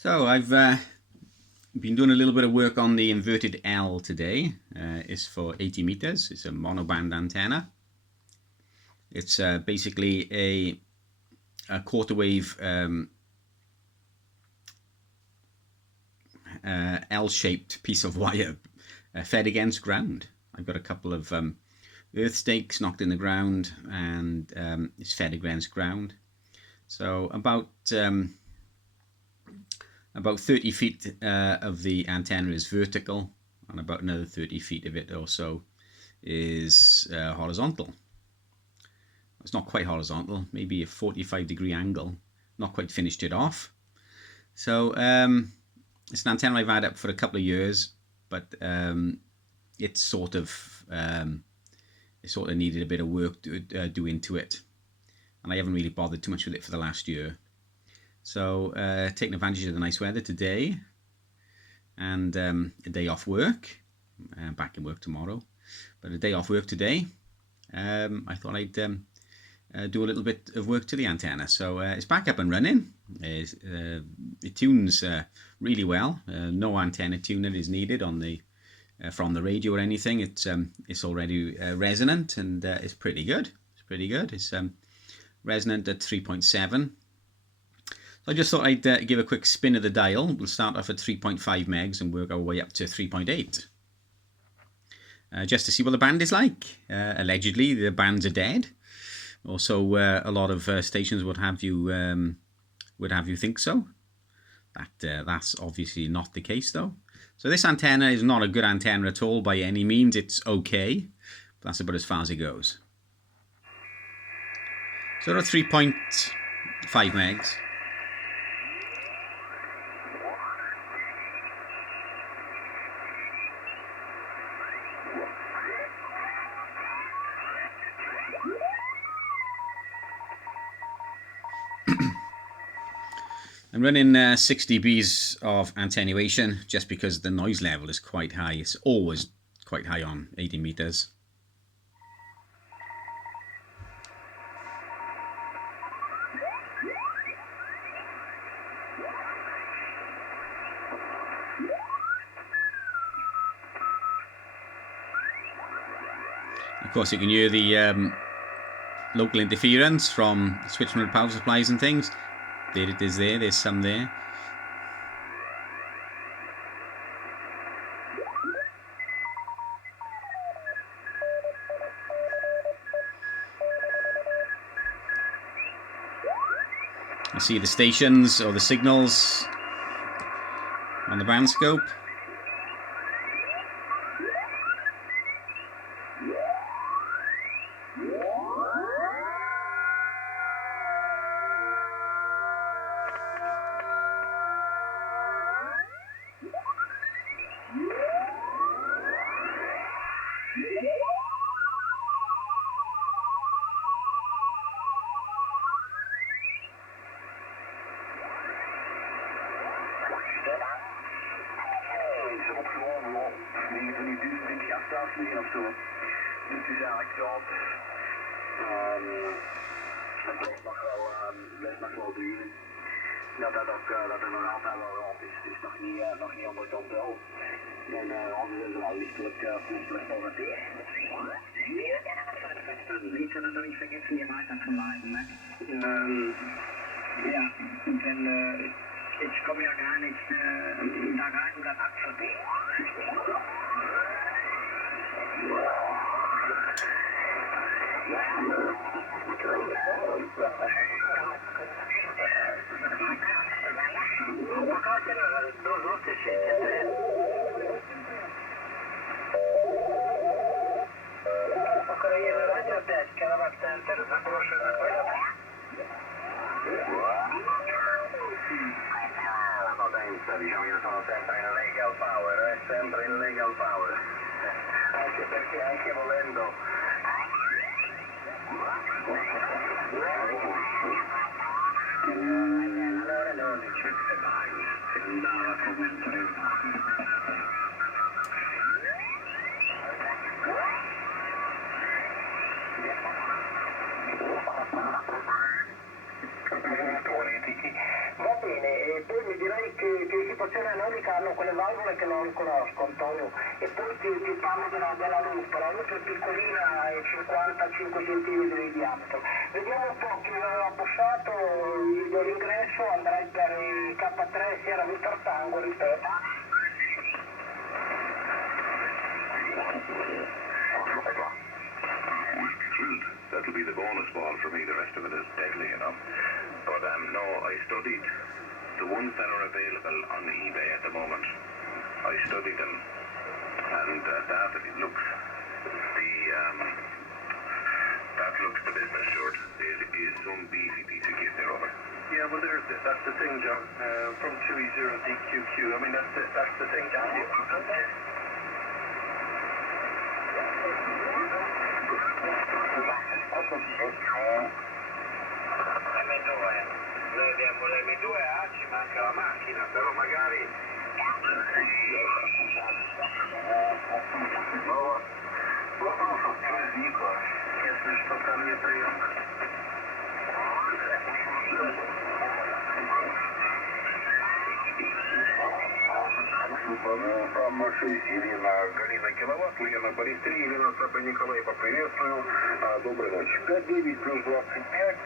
So I've been doing a little bit of work on the inverted L today. It's for 80 meters. It's a monoband antenna. It's basically a quarter wave L-shaped piece of wire fed against ground. I've got a couple of earth stakes knocked in the ground, and it's fed against ground. So about 30 feet of the antenna is vertical, and about another 30 feet of it or so is horizontal. It's not quite horizontal, maybe a 45-degree angle. Not quite finished it off. So it's an antenna I've had up for a couple of years, but it sort of needed a bit of work to do into it, and I haven't really bothered too much with it for the last year. So taking advantage of the nice weather today and a day off work, back in work tomorrow, but a day off work today, I thought I'd do a little bit of work to the antenna. So it's back up and running. It tunes really well. No antenna tuner is needed on the from the radio or anything. It's already resonant, and it's pretty good. It's resonant at 3.7. I just thought I'd give a quick spin of the dial. We'll start off at 3.5 megs and work our way up to 3.8. Just to see what the band is like. Allegedly, the bands are dead. Also, a lot of stations would have you think so. That's obviously not the case, though. So this antenna is not a good antenna at all by any means. It's okay, but that's about as far as it goes. So at 3.5 megs. I'm running 6 dBs of attenuation just because the noise level is quite high. It's always quite high on 80 meters. Of course, you can hear the local interference from switch mode power supplies and things. There it is there, there's some there. You see the stations or the signals on the band scope. Of zo. Dus het is eigenlijk zo. Het blijft nog wel duren. Dat er nog altijd wel rond is. Het is nog niet onder controle. En anders is er wel lichtelijk positief. Niet zo dat er niet vergeten je maakt dat gelijk. Ja, en ik kom ja gar nicht da rein und dann abverdienen. Io sono sempre in legal power, sempre in legal power, anche perché anche volendo allora non c'è mai, si andava come un treno. Va bene, e poi mi direi che che situazione anodica hanno quelle valvole che non conosco, Antonio, e poi ti parlo della lupa. La lupa è piccolina, è 55 cm di diametro. Vediamo un po' chi aveva bussato, gli do l'ingresso, andrei per il K3 Sierra Victor Tango, ripeto. That'll be the bonus ball for me. The rest of it is deadly, you know. But no, I studied the ones that are available on eBay at the moment. I studied them, and that looks the business short. It is some beefy piece of kit there over. Yeah, well, that's the thing, John. From 2E0DQQ. I mean, that's the thing, John. Le M2 ci manca la macchina, però magari Галина Киловатт, Лена Бористрий, Елена Сапа Николай, поприветствую. Доброй ночи. 5-9 плюс 25.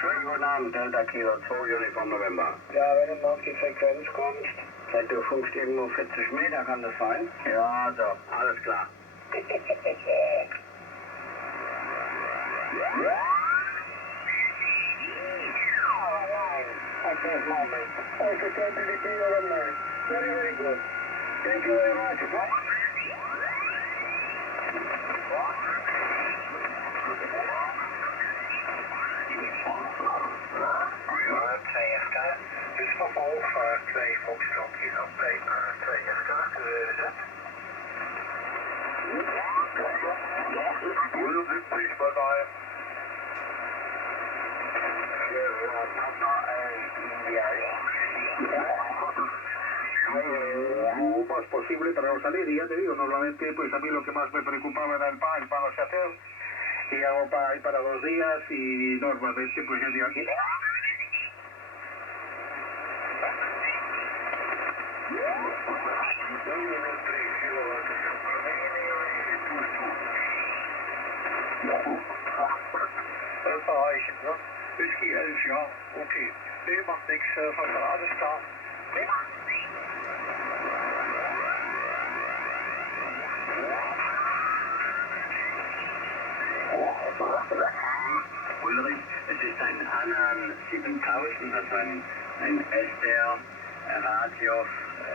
Schönen guten Abend, Delta Kilo 2 Uniform November. Ja, wenn du auf die Frequenz kommst, seid ihr 40 Meter, kann das sein? Ja, so, alles klar. Okay, moment. Also, 20 November. Very, very good. Thank you very much. Dus vervolg 2 Foxtrotjes op P2 gezet. Will this please by by? Lo más posible para no salir, y ya te digo, normalmente pues a mí lo que más me preocupaba era el palo chatear, y hago ahí para 2 días, y normalmente pues el día aquí. Whisky 11 jaar, oké. Nee, mag niks van verraden staan. Nee. Ulrich, es ist ein Anan 7000, also ein SDR Radio,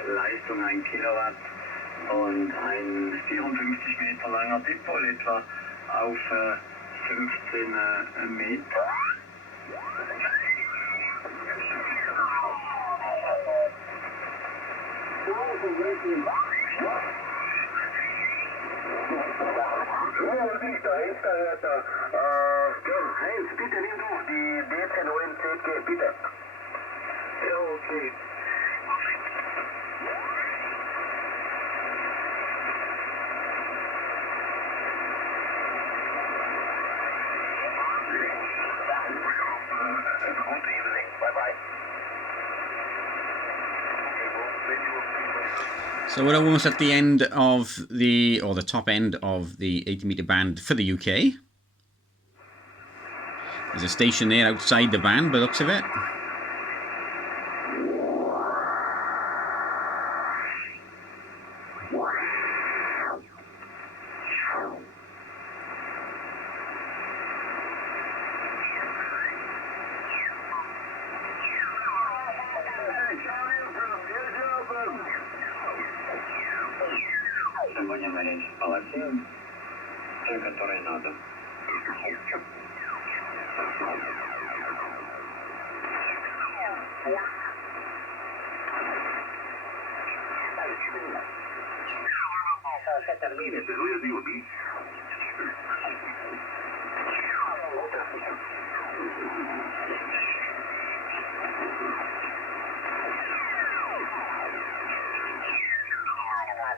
Leistung 1 Kilowatt und ein 54 Meter langer Dipol, etwa auf 15 Meter. Heinz, bitte nimm du die DC9 bitte. Ja, okay. So we're almost at the end of the top end of the 80-meter band for the UK. There's a station there outside the band by the looks of it. Сегодня горит полосе, той, которой надо. Se termine. Te doy el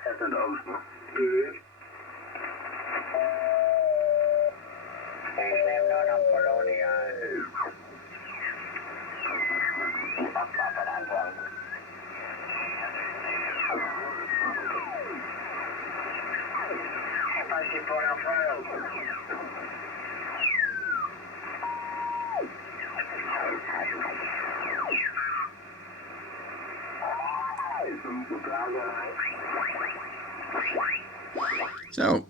That's an Oost, man. So,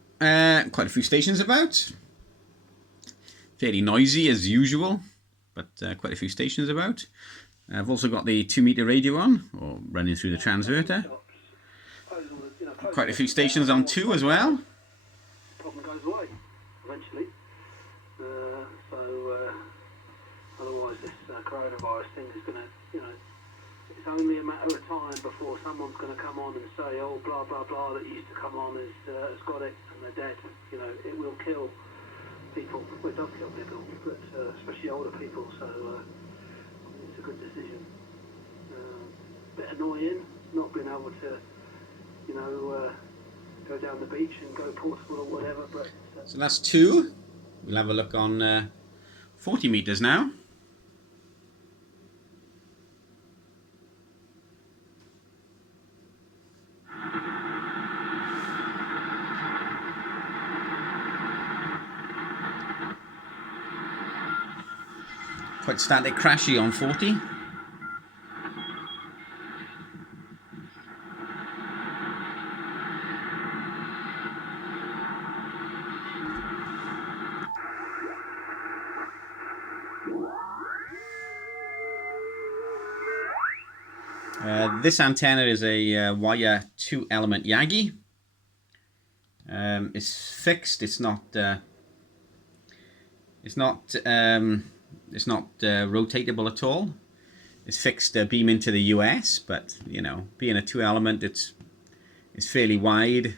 quite a few stations about. Fairly noisy as usual, but quite a few stations about. I've also got the 2-meter radio on, or running through the transverter. Quite a few stations on 2 as well. Problem goes away eventually. Otherwise this coronavirus thing is going to, it's only a matter of time before someone's going to come on and say, oh, blah, blah, blah, that used to come on has got it and they're dead. It will kill people. Well, it does kill people, but especially older people, so it's a good decision. Bit annoying not being able to, go down the beach and go portable or whatever, but... So that's 2. We'll have a look on 40 meters now. Quite static crashy on 40. This antenna is a wire 2-element Yagi. It's fixed. It's not rotatable at all. It's fixed beam into the US, but being a 2-element, it's fairly wide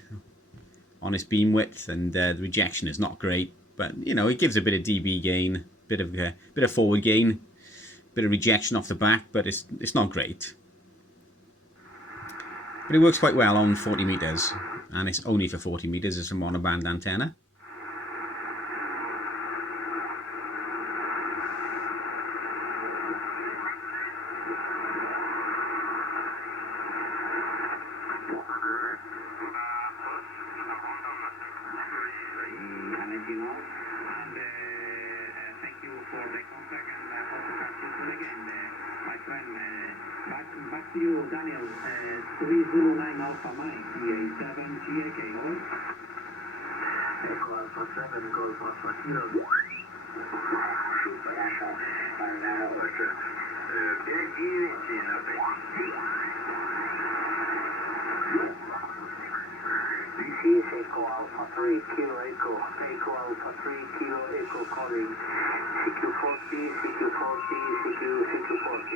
on its beam width, and the rejection is not great. But it gives a bit of dB gain, bit of forward gain, bit of rejection off the back, but it's not great. But it works quite well on 40 meters, and it's only for 40 meters. It's a monoband antenna. Back to you, Daniel. 309 Alpha Mike, DA7, GAK, over. Echo Alpha 7, Golf Alpha Kilo. This is Echo Alpha 3, Kilo Echo, Echo Alpha 3, Kilo Echo calling. CQ40, CQ40, CQ40,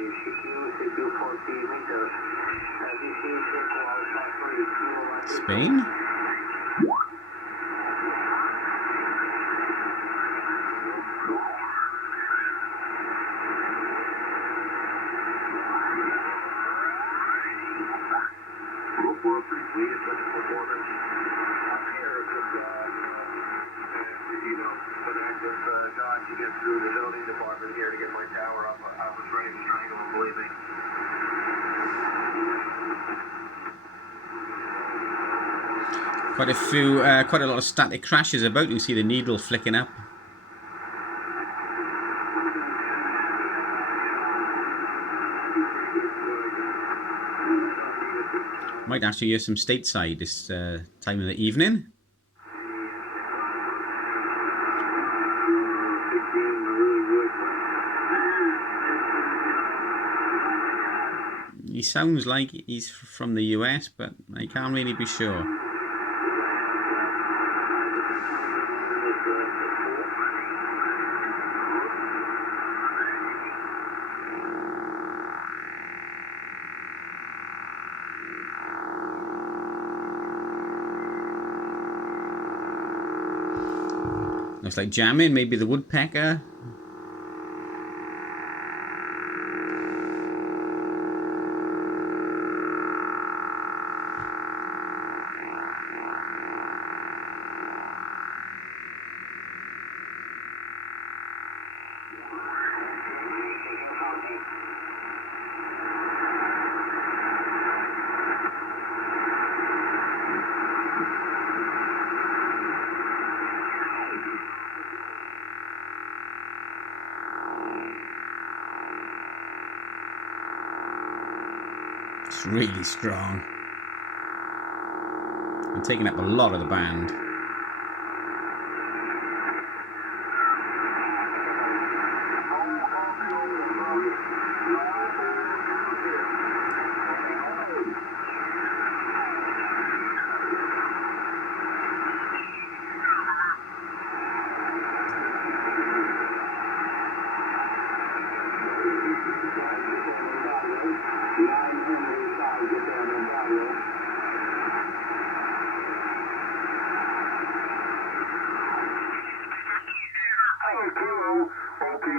CQ40 meters. This is Echo Alpha 3, Kilo Spain? We're pretty pleased with the performance up here. But I just got to get through the building department here to get my tower up. I was ready to strangle them, believe me. Quite a lot of static crashes about. You can see the needle flicking up. Might actually hear some stateside this time of the evening. He sounds like he's from the US, but I can't really be sure. Looks like jamming, maybe the woodpecker. It's really strong. I'm taking up a lot of the band.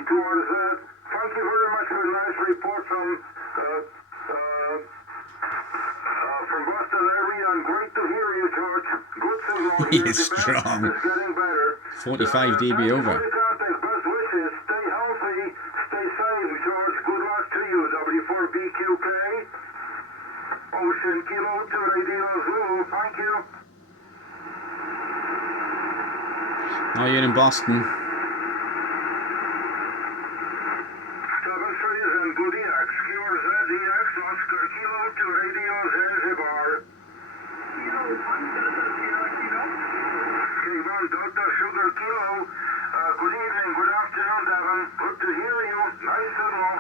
Thank you very much for a nice report from Boston area, and great to hear you, George. Gw0wvl He here. is The band strong. is getting better. 45 dB over. Contact, best wishes. Stay healthy. Stay safe, George. Good luck to you. W4BQK. Ocean Kilo to Radio Zulu. Thank you. Oh, you're in Boston. 7 trees and good EX. QRZEX, Oscar Kilo to Radio Zanzibar. K1 Delta Sugar Kilo. Good evening, good afternoon, Devon. Good to hear you. Nice signal.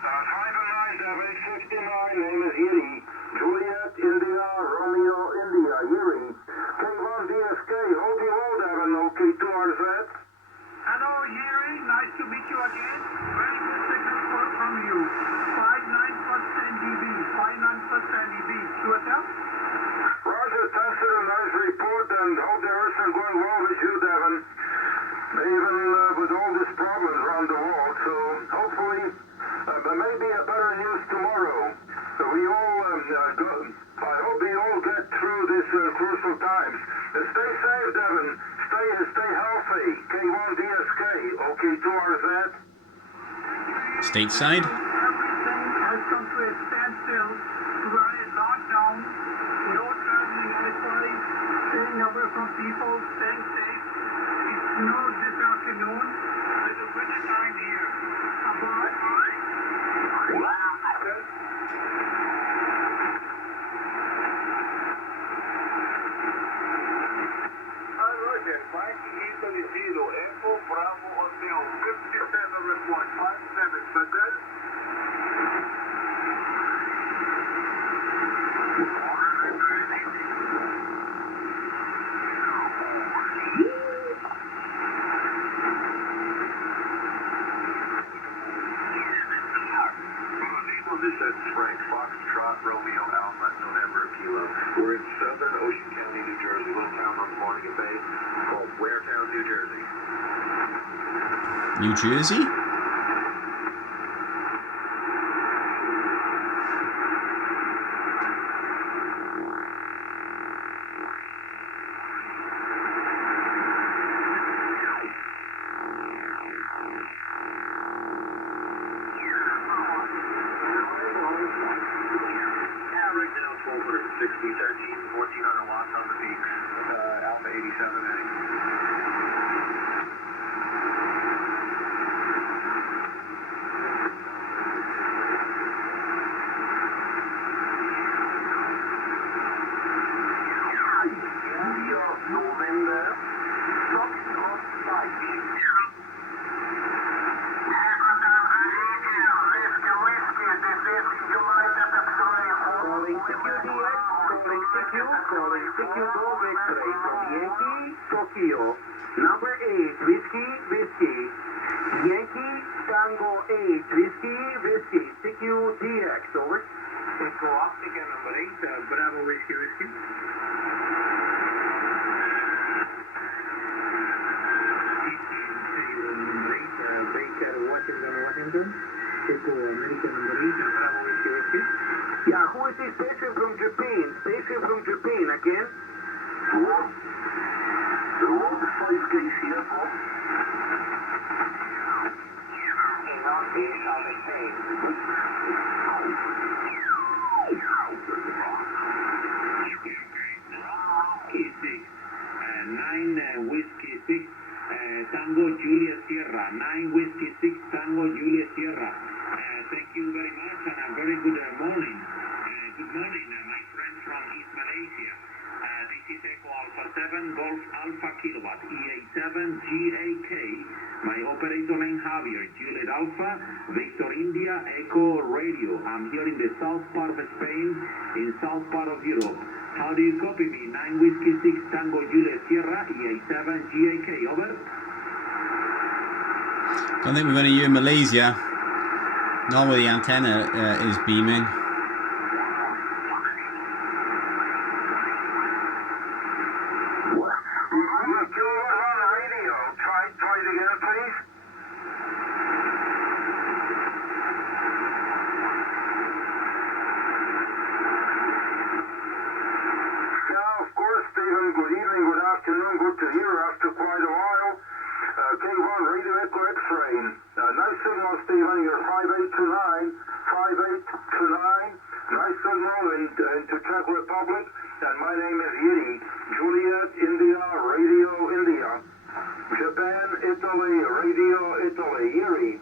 5 and 9, Devon, 69. Name is Yuri. Juliet, India, Romeo, India, Yuri. K1 DSK, hold you low, Devon. OK2RZ. Hello, Yuri. Nice to meet you again. Very good signal from you. 59% dB. 59% dB. QSL? Roger, thanks for a nice report, and hope the everything going well with you, Devon. Even with all these problems around the world, so hopefully there may be a better news tomorrow. We all, I hope we all get through these crucial times. Stay safe, Devon. Stay healthy. K1 DSK, OK2RZ. Stateside. Everything has come to a standstill. We're in lockdown. No traveling anywhere. Staying away from people. Staying safe. It snowed this afternoon. There's a winter time here. Mikey Italy 0, Echo Bravo Hotel, 57 report, 57, so good? This is Frank, Foxtrot, Romeo, Alpha, November, Kilo. We're in southern Ocean County, New Jersey, little town on Flanagan Bay called Waretown, New Jersey. New Jersey? Tokyo, number 8, Whiskey, Yankee, Tango 8, Whiskey, CQDX, over. Echo Optica number 8, Bravo Whiskey. Baker, Washington, Echo American number 8, Bravo Whiskey. Yeah, who is this station from Japan? Again? The road 5 case here, Whiskey 6, Tango Julia Sierra, 9 Whiskey 6, Tango Julia Sierra. Thank you very much and a very good morning. Good morning, my friends from East Malaysia. This is Echo Alpha 7, Golf Alpha Kilowatt, EA7 GAK. My operator name Javier, Juliet Alpha, Victor India, Echo Radio. I'm here in the south part of Spain, in south part of Europe. How do you copy me? 9 Whiskey 6 Tango Juliet Sierra, EA7 GAK, over. Don't think we're going to hear Malaysia. Not where the antenna is beaming. Gw0wvl Radio Echo X-ray. Nice signal, Stephen. You're 5829, 5829. Nice signal into Czech Republic. And my name is Yuri. Juliet, India, Radio India. Japan, Italy, Radio Italy. Yuri.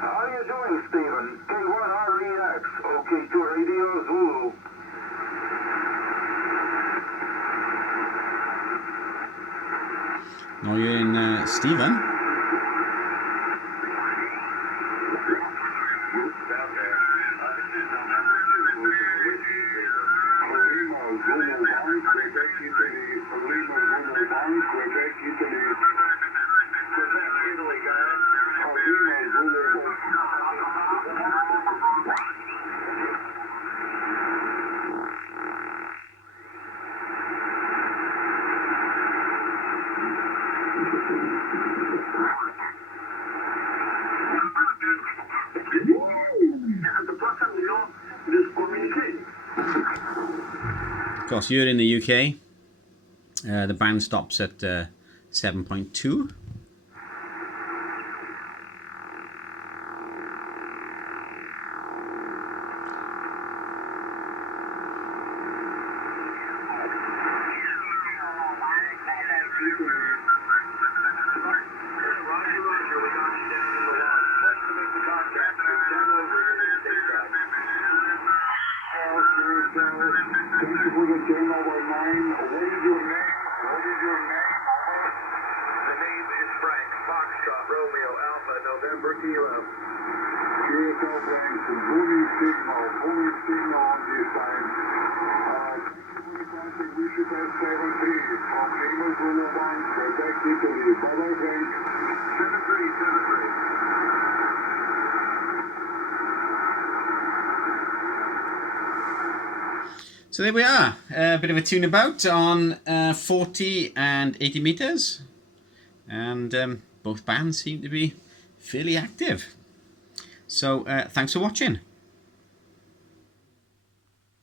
How are you doing, Stephen? K1REX. OK2 Radio Zulu. No, you're in Stephen. Of course, you're in the UK. The band stops at 7.2. So there we are, a bit of a tune-about on 40 and 80 meters, and both bands seem to be fairly active. So thanks for watching.